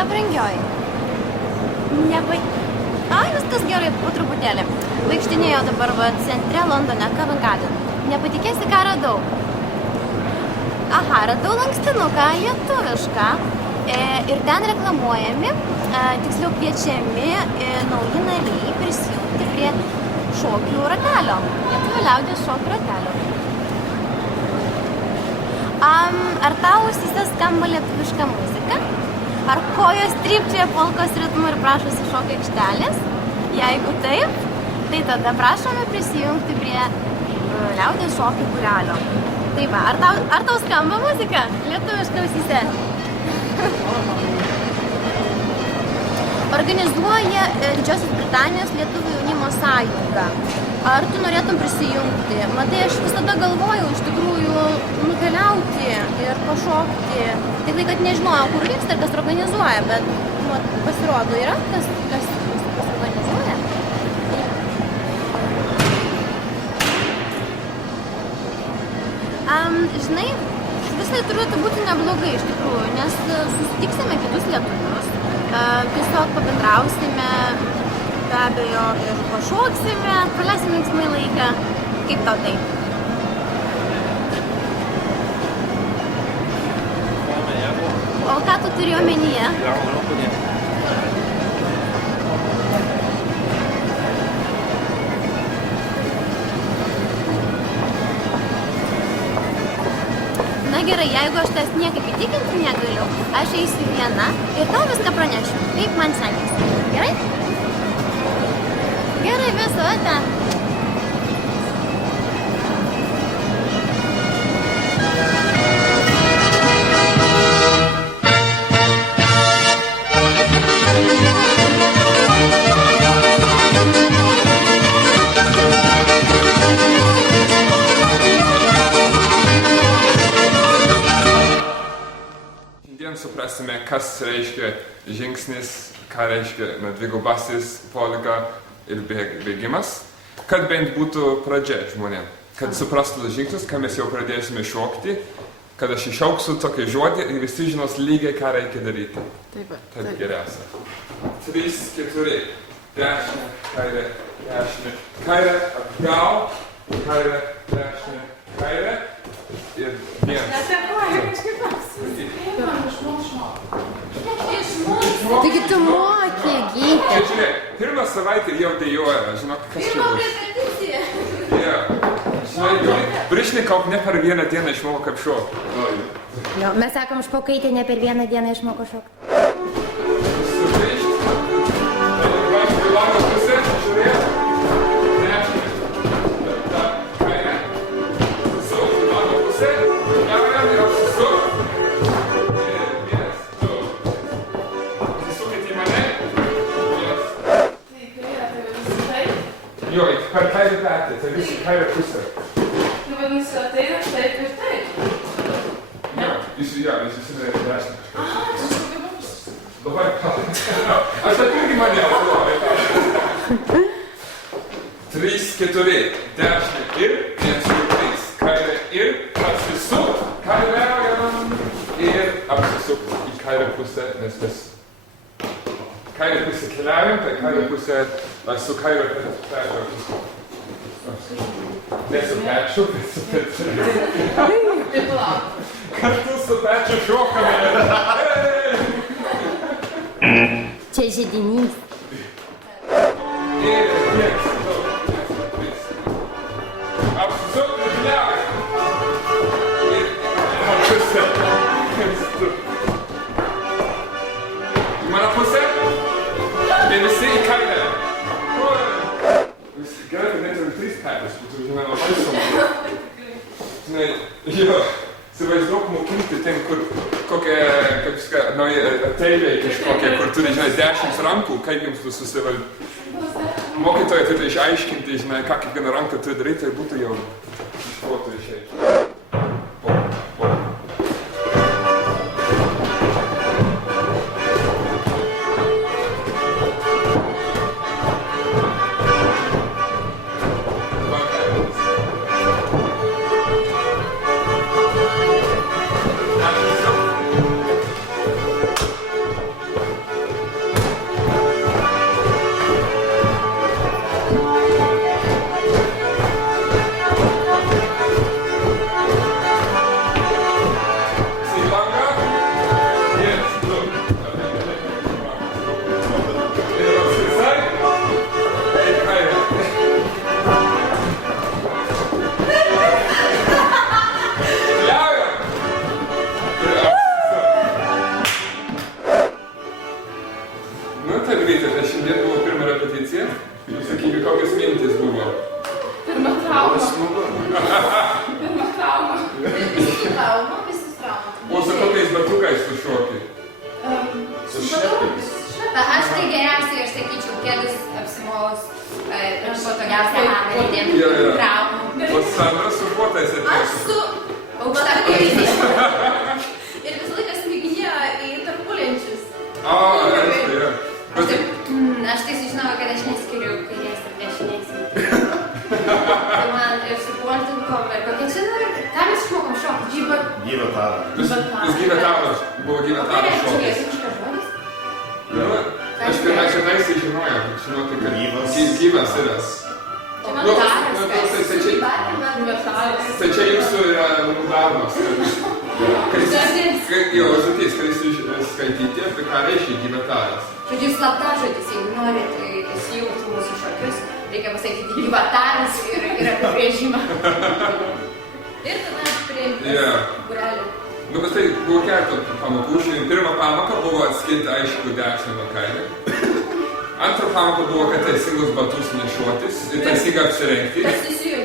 Ką, brangioji? Ai, viskas gerai, po truputėlį. Vaikštinėjo dabar centre Londone, Covent Garden. Nepatikėsi, ką radau. Aha, radau lankstinuką lietuvišką. Ir ten reklamuojami, tiksliau kviečiami nauji nariai prisijungti prie šokių ratelio. Lietuvių liaudies šokių ratelio. Ar tau ausyse skamba lietuviška muzika? Ar kojos trypčioja polkos ritmu ir prašosi šokio aikštelės? Jeigu taip, tai tada prašome prisijungti prie liaudies šokių būrelio. Tai va, ar tau skamba muzika? Lietuviška ausyse. Organizuoja Didžiosios Britanijos lietuvių jaunimo sąjunga. Ar tu norėtum prisijungti? Matai, aš visada galvojau iš tikrųjų nukeliauti ir pašokti. Tik tai, kad nežinojau, kur vyksta ir kas organizuoja, bet pasirodo yra, kas organizuoja. Žinai, visai turėtų būti neblogai iš tikrųjų, nes susitiksime kitus lietuvius, tiesiog pabendrausime, be abejo, ir pašoksime, praleisime linksmai laiką. Kaip tau tai? O ką tu turi omenyje? Na gerai, jeigu aš tas niekaip įtikinti negaliu, aš eisiu viena ir tau viską pranešiu, kaip man sekėsi. Gerai? Gerai, viso, ate. Suprasime, kas reiškia žingsnis, ką reiškia dvigubasis polga ir bėgimas, kad bent būtų pradžia žmonėm, kad suprastų žingsnius, ką mes jau pradėsime šokti, kad aš išauksiu tokį žodį ir visi žinos lygiai, ką reikia daryti. Taip geriausia. 3, 4, dešinė, kairė, dešinė, kairė, atgal, kairė, dešinė, kairė ir vienas. Taigi tu moki, Gyti. Žiūrėk, pirmą savaitę jau dejuoja, žinok, kas čia bus. Žinai, Brišnikov ne per vieną dieną išmoko kaip šokti. Mes sakom, špokaitė ne per vieną dieną išmoko šokti. Sugrįžt, vaikščiai į langą pusę, žiūrėk, dešinė, kairė, susuk, į langą pusę, kairė, ir apsisuk. Jo, per kairį petį, tai visi kairę pusę. Tai vadinasi, ateina taip ir taip. Jo, jis įsinė dešinę. Aha, čia šokiai bus. Dabar ką? Aš irgi mane aploju. 3, 4, dešinė ir 1, 3. Kairė ir apsisuk, kairiaujam ir apsisuk į kairę pusę, nes mes kairę pusę keliaujam, tai kairę pusę su kairę pečiu. Ne su pečiu, bet su pečiu. Kartu su pečiu šokame. Čia židinys. Ir 1, 2, 3. Apsisuk ir keliaujam. Ir pusę. Į mano pusę. Ir visi į kairę. Gerai, kad net ir 3 petys, būtų, žinai, labai sunku. Žinai, jo, įsivaizduok mokinti ten, kur kokie, kaip ska, ateiviai kažkokie, kur turi, žinai, 10 rankų, kaip jums tu susivaldyti. Mokytoja turi išaiškinti, žinai, ką kiekvieną ranką turi daryti, tai būtų jau iš proto išeiti. Aš tai geriausiai, aš sakyčiau, kėdus apsimovus patogiausią avalynę, Jo, jo. traumų. O Sandra su botais Aš atėjo. su Aukštakulniais. ir visą laiką smiginėjo į tarpulenčius. O, aišku, jo. Bet Aš tai sužinojau, kad aš neskiriu kairės ir dešinės. Tai man ir su poltinkom ir kokia čia, ką mes išmokom šokti? Gyvatara. jūs gyvetaros, buvo gyvetaros šokis. Lietuviškas žodis? Nu, aš pirmiausia taisiai žinojau, kad žinoti, kad Gyvas. gyvas yra. O Nu, daras, nu, kas? Tai čia jūsų yra namų darbas, kad jo, užduotis, kad jūs skaityti, apie ką reiškia gyvetaras. Žodžiu, slaptažodis, jeigu norit įsijungti mūsų šokius, reikia pasakyti gyvataras ir apibrėžimą. Ir tada prie Jo. būrelių. Nu, bet tai buvo keletą pamokų. Šiandien pirmą pamoką buvo atskirti aišku dešinę nuo kairę. Antrą pamoką buvo, kad teisingus batus nešuotis ir teisingai apsirengti.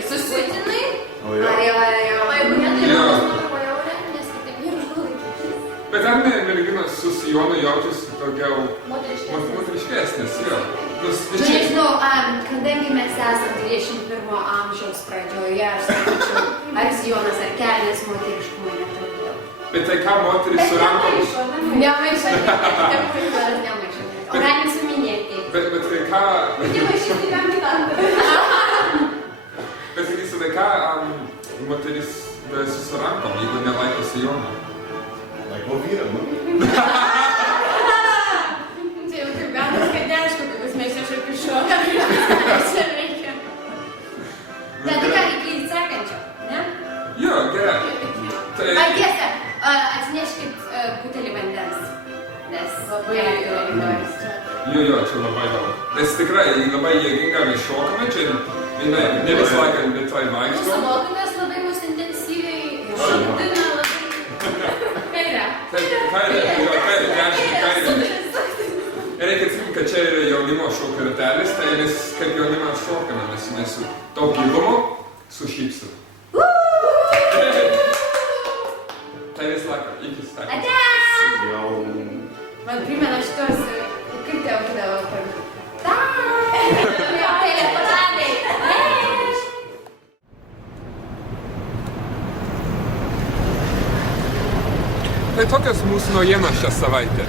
Susitinai. O jo. Jo. O jeigu ne, tai Jo. jau nuvažiavo nes kitaip neužgulaikys. Bet ten merginos su sijonu jaučiasi daugiau Moteriškesnis. moteriškesnės, jo. Tu nežinau, kadangi mes esame 21 amžiaus pradžioje, aš sakyčiau, ar sijonas, ar kelnes moteriškumui netrukdo. Bet tai ką moteris su rankom... Nemaišo, nemaišo. O galim suminėti. Bet tai ką... Nemaišyti kam kitam. Bet sakysi, tai ką moteris darasi su rankom, jeigu nelaiko sijono? Laiko vyrą, nu. Čia jau taip galas, kad neaišku, kokius mes čia šokius šokam. Čia reikia. Bet tai ką, iki sekančio, ne? Jo, gerai. Tai... Tiesa, atsineškit butelį vandens, nes labai noris čia. Jo, čia labai daug. Nes tikrai labai jėginga mes šokame, čia ne visą laiką lietai Mūsų vaikšto. mokomės labai mus intensyviai šokdina labai. Kairę. Kairė, dešinė, kairė. Reikia atsiminti, kad čia yra jaunimo šokių ratelis, tai mes kaip jaunimas šokame, mes su daug gyvumo, su šypsu. Tai visą laiką, iki sakė. Ate! Jau. Man primena šitos, kaip tau būdavo per... Telefonai! Tai tokios mūsų naujienos šią savaitę.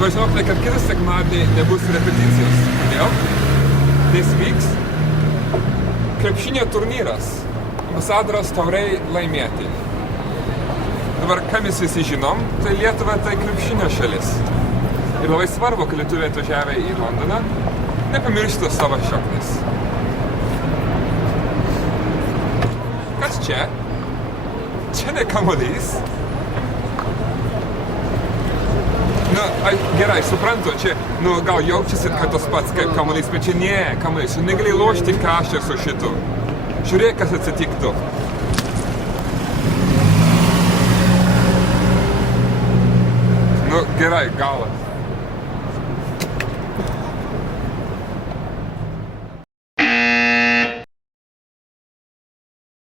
Nors žinokite, kad kitą sekmadienį nebus repeticijos. Kodėl? Nes vyks krepšinio turnyras. Ambasadoros tauriai laimėti. Dabar, ką mes visi žinom, tai Lietuva tai krepšinio šalis. Ir labai svarbu, kad lietuviai atvažiavę į Londoną, nepamirštų savo šaknis. Kas čia? Čia ne kamuolys. Nu, gerai, suprantu, čia, gal jaučiasi, kad tas pats kaip kamuolys, bet čia ne, kamuolys, čia negali lošti kašę su šitu. Žiūrėk, kas atsitiktų. Nu, gerai, galas.